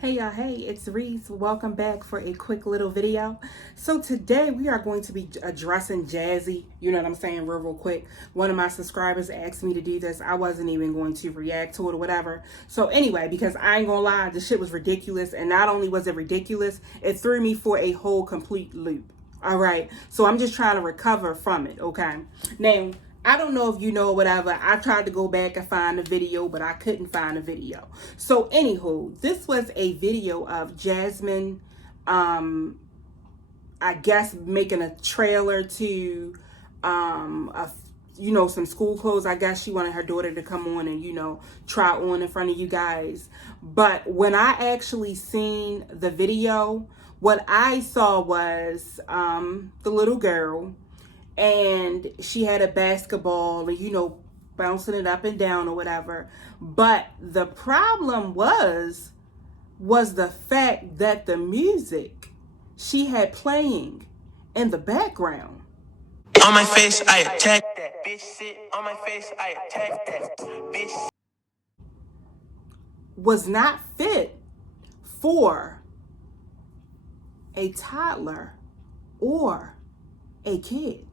Hey y'all, hey, it's Reese. Welcome back for a quick little video. So today we are going to be addressing Jazzy. You know what I'm saying, real quick. One of my subscribers asked me to do this. I wasn't even going to react to it or whatever. So anyway, because I ain't gonna lie, the shit was ridiculous. And not only was it ridiculous, it threw me for a whole complete loop. All right, so I'm just trying to recover from it, okay? Now, I don't know if you know whatever. I tried to go back and find the video, but I couldn't find the video. So anywho, this was a video of Jasmine, I guess making a trailer to, some school clothes. I guess she wanted her daughter to come on and, try on in front of you guys. But when I actually seen the video, what I saw was the little girl, and she had a basketball and, bouncing it up and down or whatever. But the problem was the fact that the music she had playing in the background. On my face, I attack that bitch. Sit on my face, I attack that bitch. Was not fit for a toddler or a kid.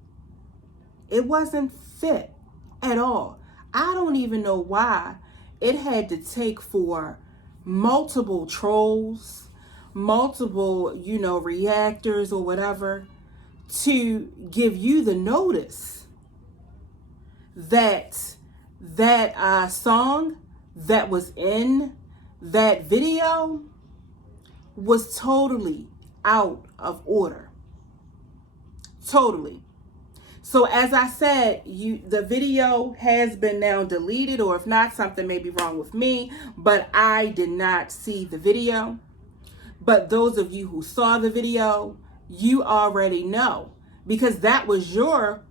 It wasn't fit at all. I don't even know why it had to take for multiple trolls, multiple, reactors or whatever to give you the notice that song that was in that video was totally out of order. Totally. So as I said, the video has been now deleted, or if not, something may be wrong with me, but I did not see the video. But those of you who saw the video, you already know, because that was your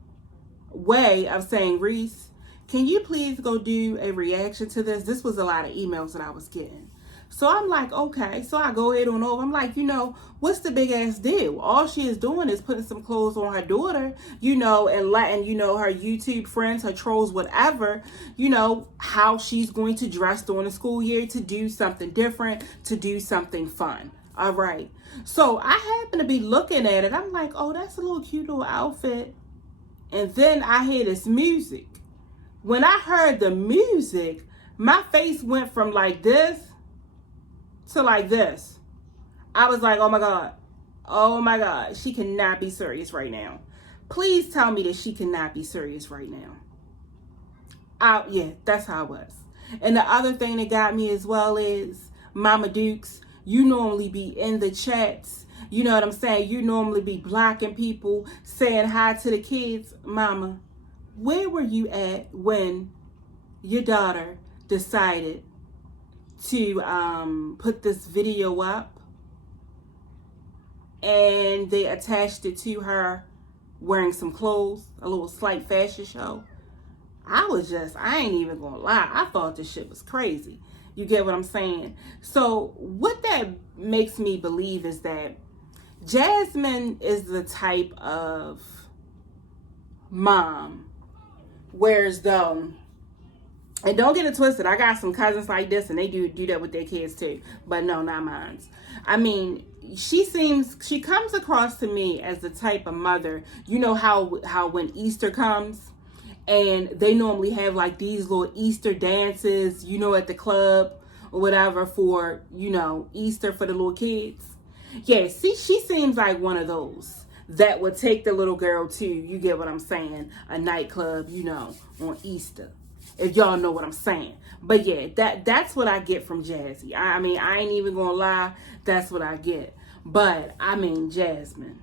way of saying, Reese, can you please go do a reaction to this? This was a lot of emails that I was getting. So I'm like, okay. So I go ahead on over. I'm like, what's the big ass deal? All she is doing is putting some clothes on her daughter, and letting, her YouTube friends, her trolls, whatever, how she's going to dress during the school year to do something different, to do something fun. All right. So I happen to be looking at it. I'm like, oh, that's a little cute little outfit. And then I hear this music. When I heard the music, my face went from like this to like this. I was like, oh my God, she cannot be serious right now. Please tell me that she cannot be serious right now. Yeah, that's how it was. And the other thing that got me as well is, Mama Dukes, you normally be in the chats. You know what I'm saying? You normally be blocking people, saying hi to the kids. Mama, where were you at when your daughter decided to put this video up and they attached it to her wearing some clothes, a little slight fashion show? I ain't even gonna lie, I thought this shit was crazy. You get what I'm saying? So what that makes me believe is that Jasmine is the type of mom, whereas though, and don't get it twisted, I got some cousins like this and they do that with their kids too, but no, not mine. I mean, she comes across to me as the type of mother, how when Easter comes and they normally have like these little Easter dances, at the club or whatever for, Easter for the little kids. Yeah, see, she seems like one of those that would take the little girl to, you get what I'm saying, a nightclub, on Easter. If y'all know what I'm saying. But yeah, that's what I get from Jazzy. I mean, I ain't even gonna lie, that's what I get. But I mean, Jasmine,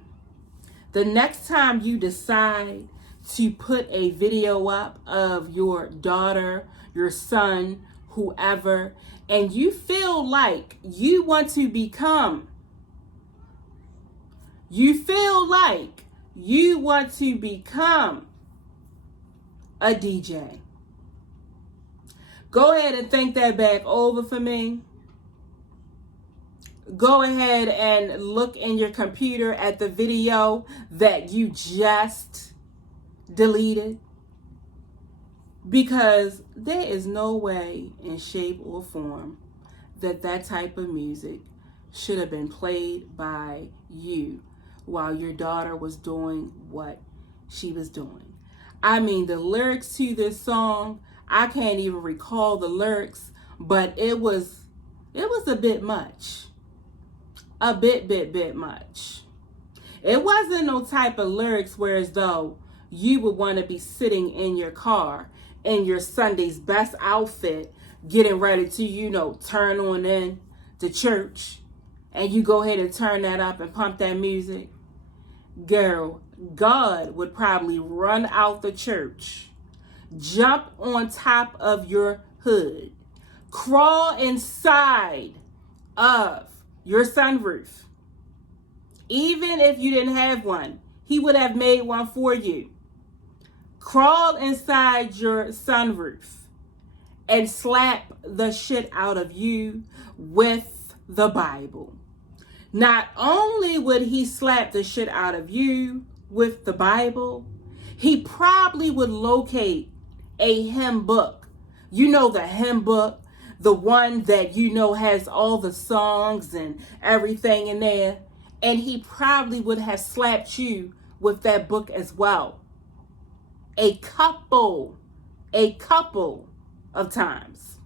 the next time you decide to put a video up of your daughter, your son, whoever, and you feel like you want to become a DJ, go ahead and think that back over for me. Go ahead and look in your computer at the video that you just deleted, because there is no way in shape or form that type of music should have been played by you while your daughter was doing what she was doing. I mean, the lyrics to this song, I can't even recall the lyrics, but it was a bit much. A bit much. It wasn't no type of lyrics where as though you would want to be sitting in your car in your Sunday's best outfit, getting ready to, turn on in the church, and you go ahead and turn that up and pump that music. Girl, God would probably run out the church, jump on top of your hood, crawl inside of your sunroof. Even if you didn't have one, he would have made one for you. Crawl inside your sunroof and slap the shit out of you with the Bible. Not only would he slap the shit out of you with the Bible, he probably would locate a hymn book. You know, the hymn book, the one that has all the songs and everything in there. And he probably would have slapped you with that book as well. A couple of times.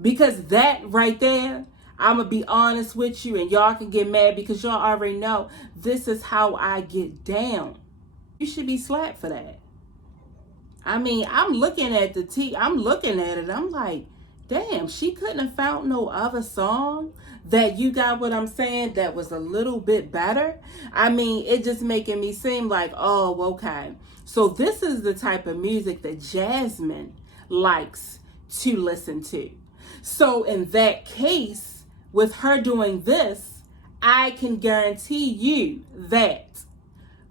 Because that right there, I'm going to be honest with you, and y'all can get mad because y'all already know this is how I get down. You should be slapped for that. I mean, I'm looking at I'm looking at it. I'm like, damn, she couldn't have found no other song that, you got what I'm saying, that was a little bit better. I mean, it just making me seem like, oh, okay. So this is the type of music that Jasmine likes to listen to. So in that case, with her doing this, I can guarantee you that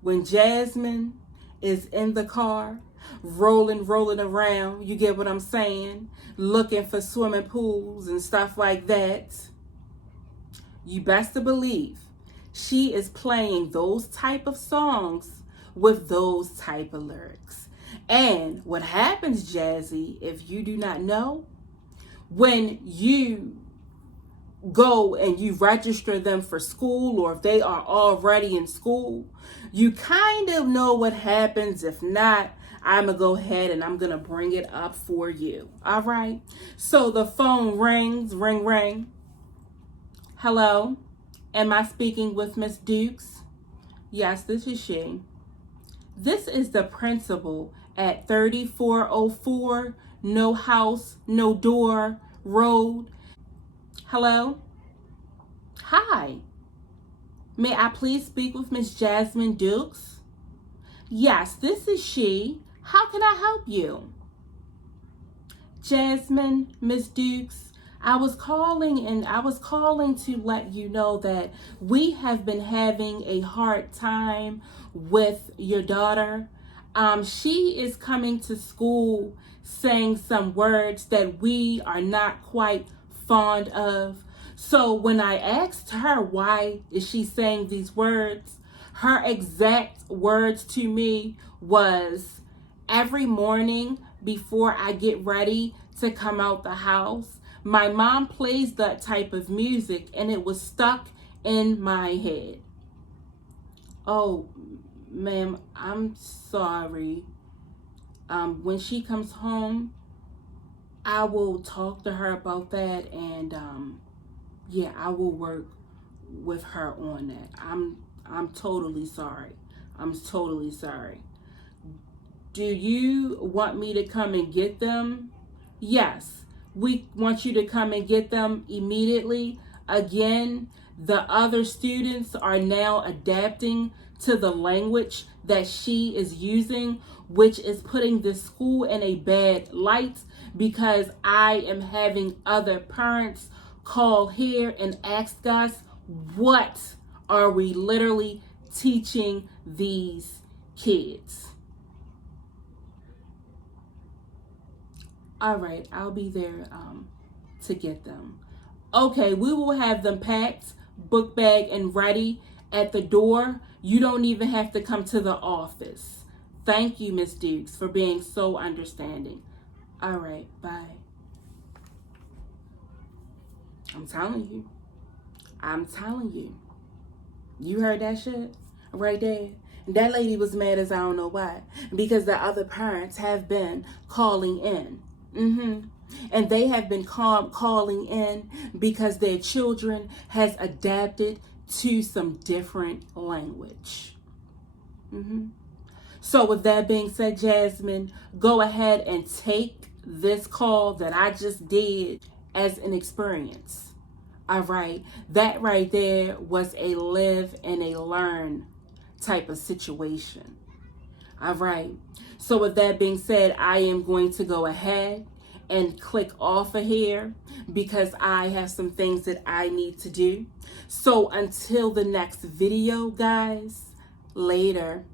when Jasmine is in the car, rolling around, you get what I'm saying, looking for swimming pools and stuff like that, you best to believe she is playing those type of songs with those type of lyrics. And what happens, Jazzy, if you do not know, when you go and you register them for school, or if they are already in school, you kind of know what happens. If not, I'm going to go ahead and I'm going to bring it up for you. All right. So the phone rings, ring. Hello. Am I speaking with Miss Dukes? Yes, this is she. This is the principal at 3404 No House, No Door Road. Hello? Hi. May I please speak with Miss Jasmine Dukes? Yes, this is she. How can I help you? Jasmine, Miss Dukes, I was calling to let you know that we have been having a hard time with your daughter. She is coming to school saying some words that we are not quite fond of. So when I asked her why is she saying these words, her exact words to me was, every morning before I get ready to come out the house, my mom plays that type of music and it was stuck in my head. Oh, ma'am, I'm sorry. When she comes home, I will talk to her about that, and yeah, I will work with her on that. I'm totally sorry. I'm totally sorry. Do you want me to come and get them? Yes, we want you to come and get them immediately. Again, the other students are now adapting to the language that she is using, which is putting the school in a bad light, because I am having other parents call here and ask us, what are we literally teaching these kids? All right, I'll be there to get them. Okay, we will have them packed, book bag, and ready at the door. You don't even have to come to the office. Thank you, Miss Dukes, for being so understanding. All right, bye. I'm telling you. I'm telling you. You heard that shit right there. That lady was mad as I don't know why. Because the other parents have been calling in. And they have been calling in because their children has adapted to some different language. So with that being said, Jasmine, go ahead and take this call that I just did as an experience. All right. That right there was a live and a learn type of situation. All right. So with that being said, I am going to go ahead and click off of here because I have some things that I need to do. So until the next video, guys, later.